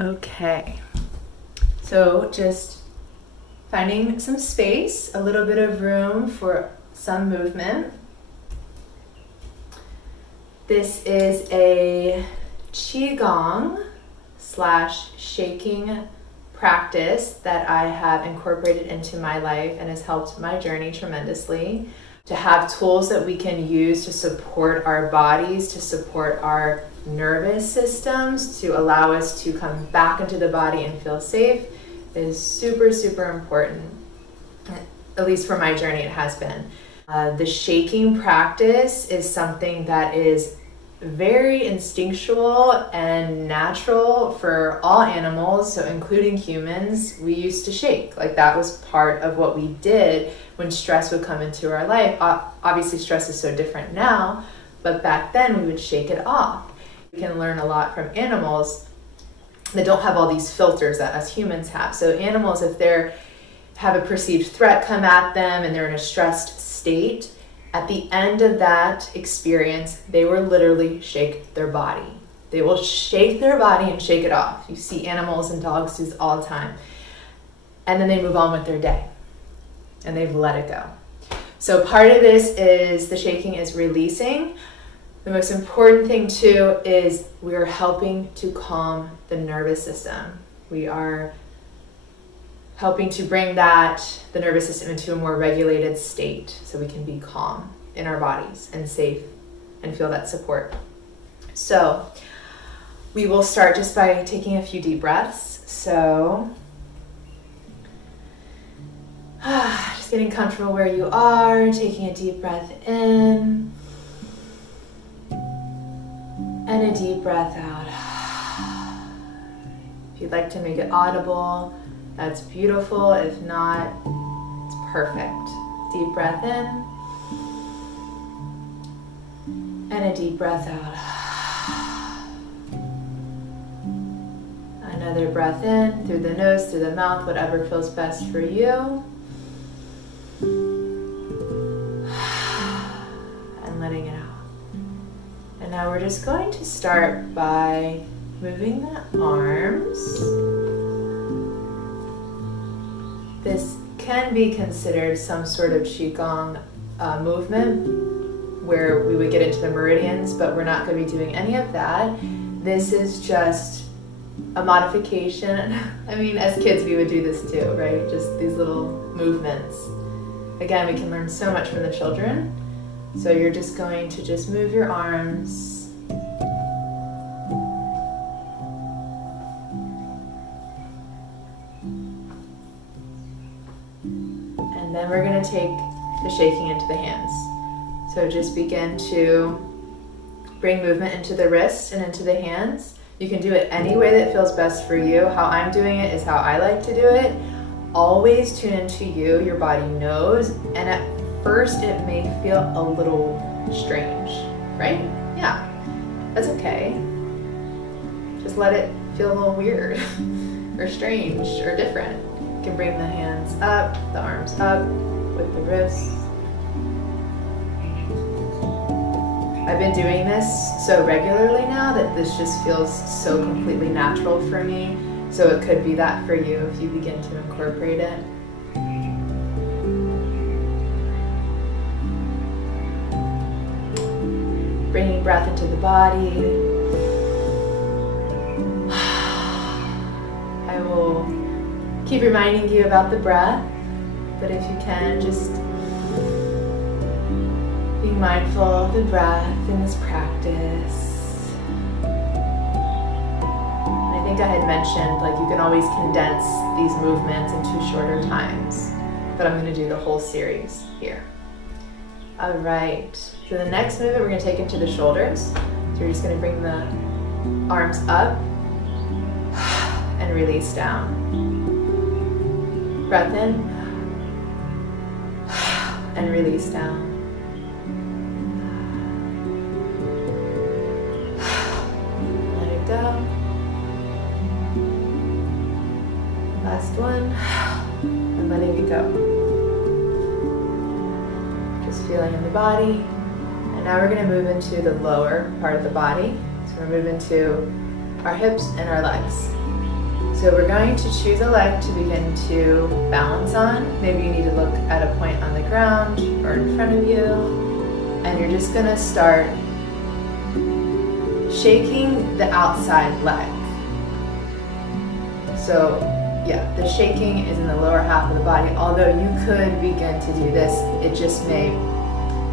Okay, so just finding some space, a little bit of room for some movement. This is a qigong / shaking practice that I have incorporated into my life and has helped my journey tremendously. To have tools that we can use to support our bodies, to support our nervous systems, to allow us to come back into the body and feel safe is super, super important. At least for my journey, it has been. The shaking practice is something that is very instinctual and natural for all animals, so including humans. We used to shake. Like, that was part of what we did when stress would come into our life. Obviously, stress is so different now, but back then we would shake it off. We can learn a lot from animals that don't have all these filters that us humans have. So animals, if they have a perceived threat come at them and they're in a stressed state, at the end of that experience, they will literally shake their body. They will shake their body and shake it off. You see animals and dogs do this all the time. And then they move on with their day and they've let it go. So part of this is the shaking is releasing. The most important thing too is we are helping to calm the nervous system. We are helping to bring the nervous system into a more regulated state so we can be calm in our bodies and safe and feel that support. So we will start just by taking a few deep breaths. So just getting comfortable where you are, taking a deep breath in and a deep breath out. If you'd like to make it audible, that's beautiful. If not, it's perfect. Deep breath in and a deep breath out. Another breath in through the nose, through the mouth, whatever feels best for you. And letting it out. And now we're just going to start by moving the arms. This can be considered some sort of qigong movement where we would get into the meridians, but we're not going to be doing any of that. This is just a modification. I mean, as kids we would do this too, right? Just these little movements. Again, we can learn so much from the children. So you're just going to just move your arms. And then we're going to take the shaking into the hands. So just begin to bring movement into the wrists and into the hands. You can do it any way that feels best for you. How I'm doing it is how I like to do it. Always tune into you, your body knows. And at first it may feel a little strange, right? Yeah, that's okay. Just let it feel a little weird or strange or different. You can bring the hands up, the arms up with the wrists. I've been doing this so regularly now that this just feels so completely natural for me. So it could be that for you if you begin to incorporate it. Bringing breath into the body. I will keep reminding you about the breath, but if you can, just being mindful of the breath in this practice. And I think I had mentioned, like, you can always condense these movements into shorter times, but I'm going to do the whole series here. All right, so the next movement we're going to take into the shoulders. So you're just going to bring the arms up and release down. Breath in and release down. Let it go. Last one, and letting it go. Feeling in the body. And now we're going to move into the lower part of the body. So we're moving to our hips and our legs. So we're going to choose a leg to begin to balance on. Maybe you need to look at a point on the ground or in front of you. And you're just gonna start shaking the outside leg. So yeah, the shaking is in the lower half of the body. Although you could begin to do this, it just may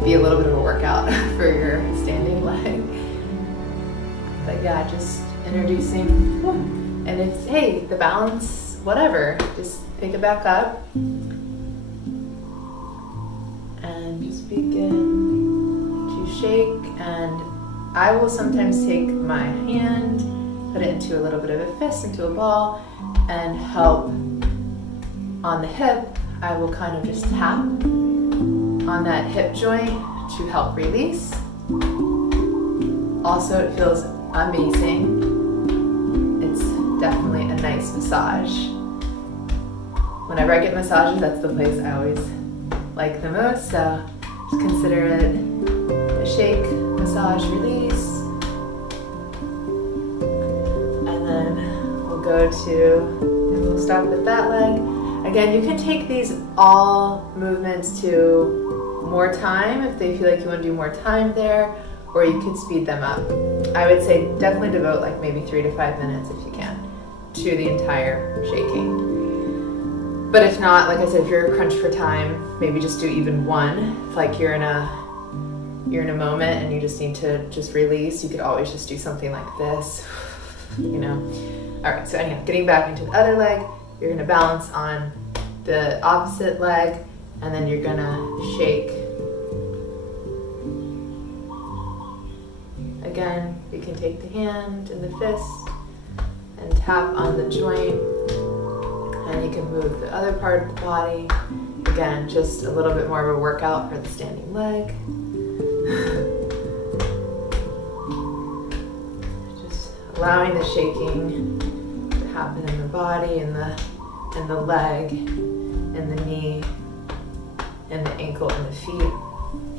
be a little bit of a workout for your standing leg. But yeah, just introducing, and it's, hey, the balance, whatever, just pick it back up and just begin to shake. And I will sometimes take my hand, put it into a little bit of a fist, into a ball, and help on the hip. I will kind of just tap on that hip joint to help release. Also, it feels amazing. It's definitely a nice massage. Whenever I get massages, that's the place I always like the most. So just consider it a shake, massage, release. And then we'll go to, and we'll stop with that leg. Again, you can take these all movements to more time if they feel like you want to do more time there, or you could speed them up. I would say definitely devote like maybe 3 to 5 minutes if you can to the entire shaking. But if not, like I said, if you're crunched for time, maybe just do even one. If like you're in a moment and you just need to just release, you could always just do something like this, you know. All right, so anyhow, getting back into the other leg, you're gonna balance on the opposite leg, and then you're gonna shake. Again, you can take the hand and the fist and tap on the joint, and you can move the other part of the body. Again, just a little bit more of a workout for the standing leg. Just allowing the shaking to happen in the body, in the leg, in the knee, in the ankle, and the feet.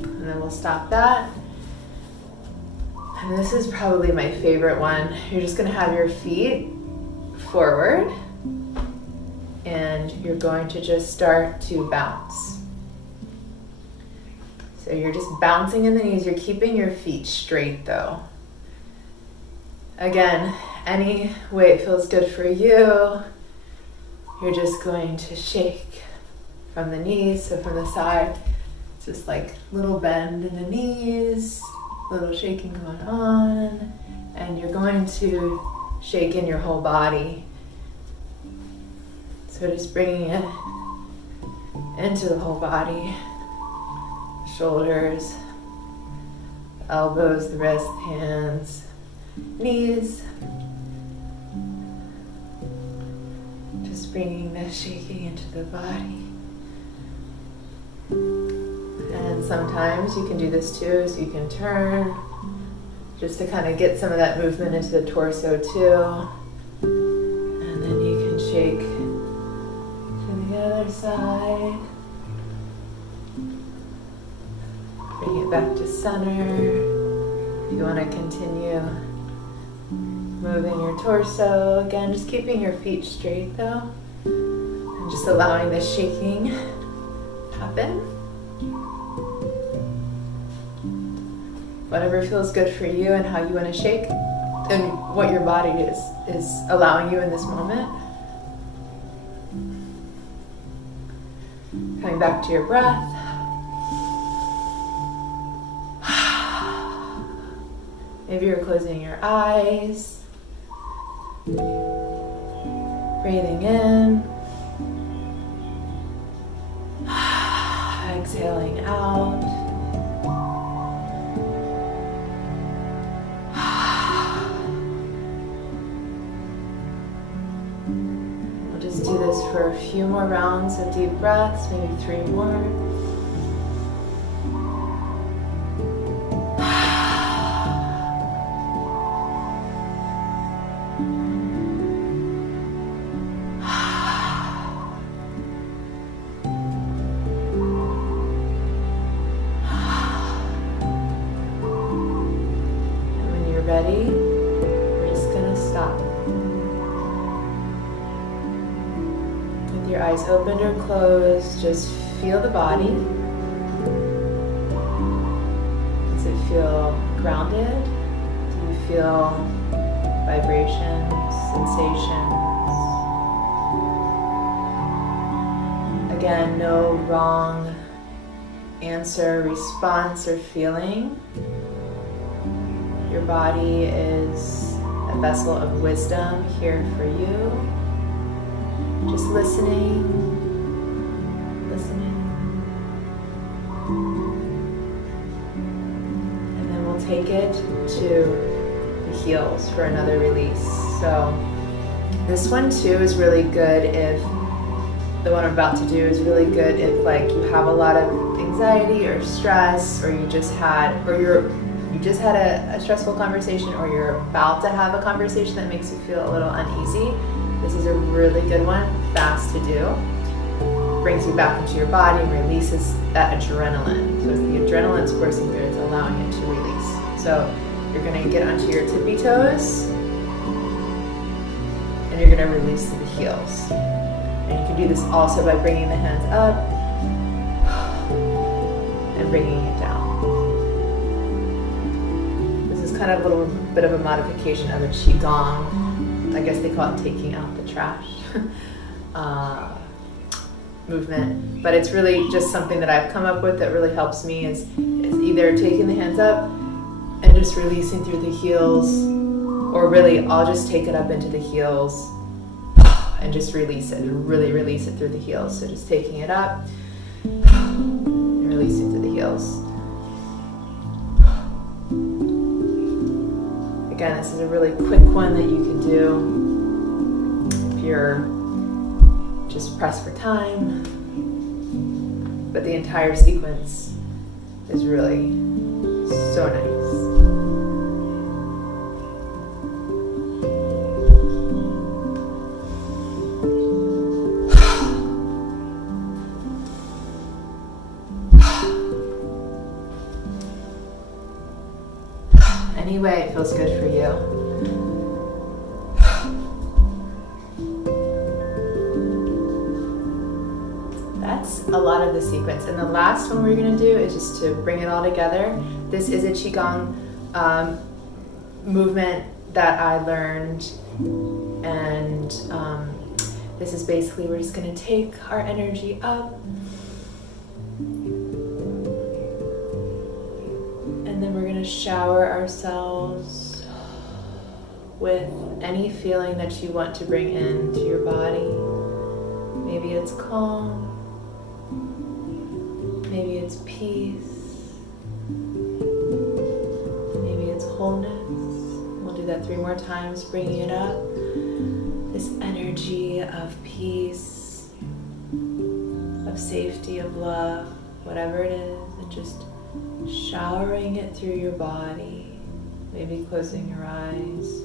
And then we'll stop that. And this is probably my favorite one. You're just gonna have your feet forward, and you're going to just start to bounce. So you're just bouncing in the knees. You're keeping your feet straight though. Again, any way it feels good for you. You're just going to shake from the knees, so from the side, it's just like little bend in the knees, little shaking going on, and you're going to shake in your whole body. So just bringing it into the whole body, shoulders, elbows, the wrists, hands, knees. Just bringing the shaking into the body. And sometimes you can do this too, so you can turn just to kind of get some of that movement into the torso too. And then you can shake to the other side. Bring it back to center. If you want to continue moving your torso, again, just keeping your feet straight though, and just allowing the shaking to happen. Whatever feels good for you and how you want to shake and what your body is allowing you in this moment. Coming back to your breath. Maybe you're closing your eyes. Breathing in. Exhaling out. We'll just do this for a few more rounds of deep breaths, maybe 3 more. Ready? We're just gonna stop. eyes opened or closed, just feel the body. Does it feel grounded? Do you feel vibrations, sensations? Again, no wrong answer, response, or feeling. Your body is a vessel of wisdom here for you. Just listening. And then we'll take it to the heels for another release. So this one too is really good if, the one I'm about to do is really good if like you have a lot of anxiety or stress, or you just had a stressful conversation, or you're about to have a conversation that makes you feel a little uneasy. This is a really good one, fast to do. Brings you back into your body and releases that adrenaline. So as the adrenaline's coursing through, it's allowing it to release. So you're gonna get onto your tippy toes, and you're gonna release to the heels. And you can do this also by bringing the hands up and bringing it down. This is kind of a little bit of a modification of a qigong. I guess they call it taking out the trash movement. But it's really just something that I've come up with that really helps me is either taking the hands up and just releasing through the heels, or really I'll just take it up into the heels and just release it, and really release it through the heels. So just taking it up and releasing through the heels. Again, this is a really quick one that you can do if you're just pressed for time. But the entire sequence is really so nice. Any way it feels good for you. That's a lot of the sequence. And the last one we're going to do is just to bring it all together. This is a qigong movement that I learned, and this is basically, we're just going to take our energy up, and then we're going to shower ourselves with any feeling that you want to bring into your body. Maybe it's calm, maybe it's peace, maybe it's wholeness. We'll do that 3 more times, bringing it up. This energy of peace, of safety, of love, whatever it is, and just showering it through your body, maybe closing your eyes,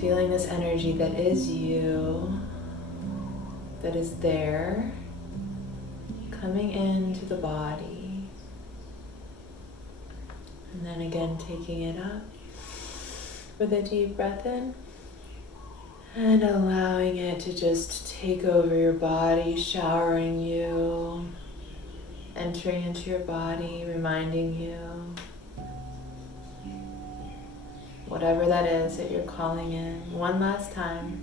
feeling this energy that is you, that is there, coming into the body, and then again taking it up with a deep breath in and allowing it to just take over your body, showering you, entering into your body, reminding you whatever that is that you're calling in. One last time.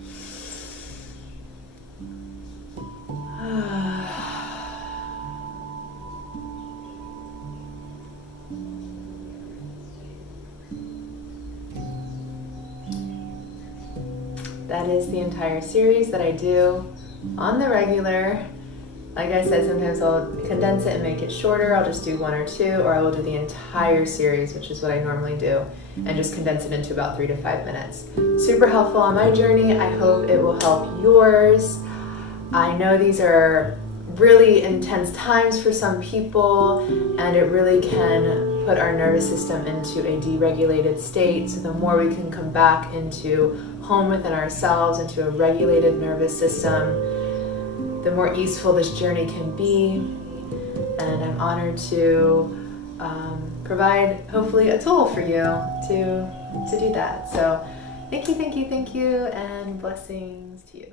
That is the entire series that I do on the regular. Like I said, sometimes I'll condense it and make it shorter. I'll just do 1 or 2, or I will do the entire series, which is what I normally do, and just condense it into about 3 to 5 minutes. Super helpful on my journey. I hope it will help yours. I know these are really intense times for some people, and it really can put our nervous system into a deregulated state. So the more we can come back into home within ourselves, into a regulated nervous system, the more easeful this journey can be. And I'm honored to provide hopefully a tool for you to do that. So thank you, and blessings to you.